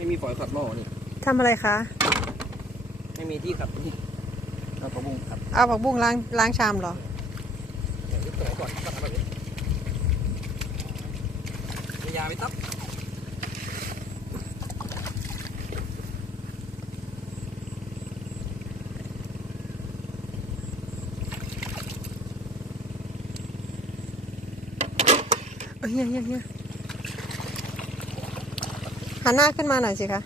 ไม่มีฝอยขัดหม้อนี่ทำอะไรคะ ไม่มีที่ขัดนี่เอากระบุงขัดเอาผักบุ้งล้างล้างชามเหรอเดี๋ยวยึดตัวไหนก่อนก็ทำแบบนี้มียาไหมตับเอ้ยเฮียเฮียเฮีย หันหน้าขึ้นมาหน่อยสิคะ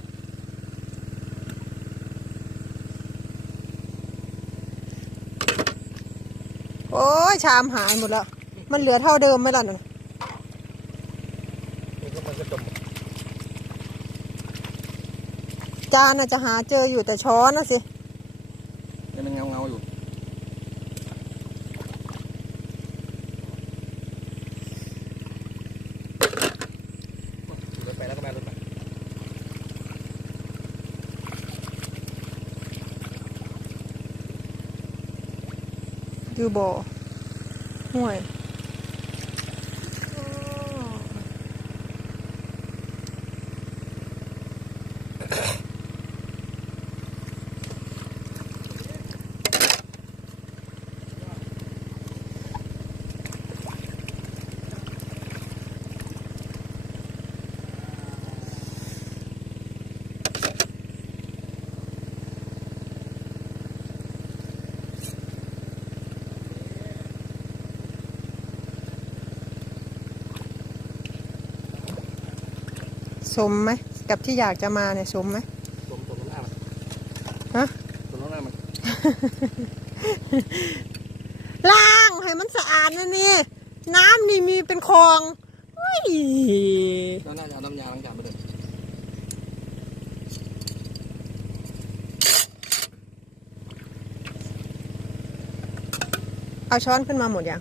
โอ้ยชามหายหมดแล้ว มันเหลือเท่าเดิมไหมล่ะนั่นนี่ก็มันก็จมจานน่ะจะหาเจออยู่แต่ช้อนนะสิยังเป็นเงาเงาๆอยู่รถไปแล้วก็มารถไป อยู่บ่ สมไหมกับที่อยากจะมาเนี่ยสมไหมตรงตรงหน้ามันฮะตรงหน้ามันล้างให้มันสะอาดนะนี่ น้ำนี่มีเป็นคลองเฮ้ยก็น่าจะเอาน้ำยาล้างจานไปเลยเอาช้อนขึ้นมาหมดยัง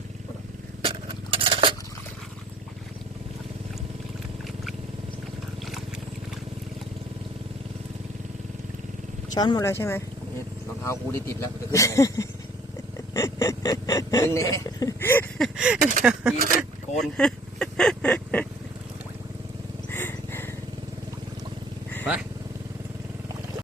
ช้อนหมดแล้วใช่ไหมรองเท้ากูได้ติดแล้วจะขึ้นยังไงเนี่ยโคนไป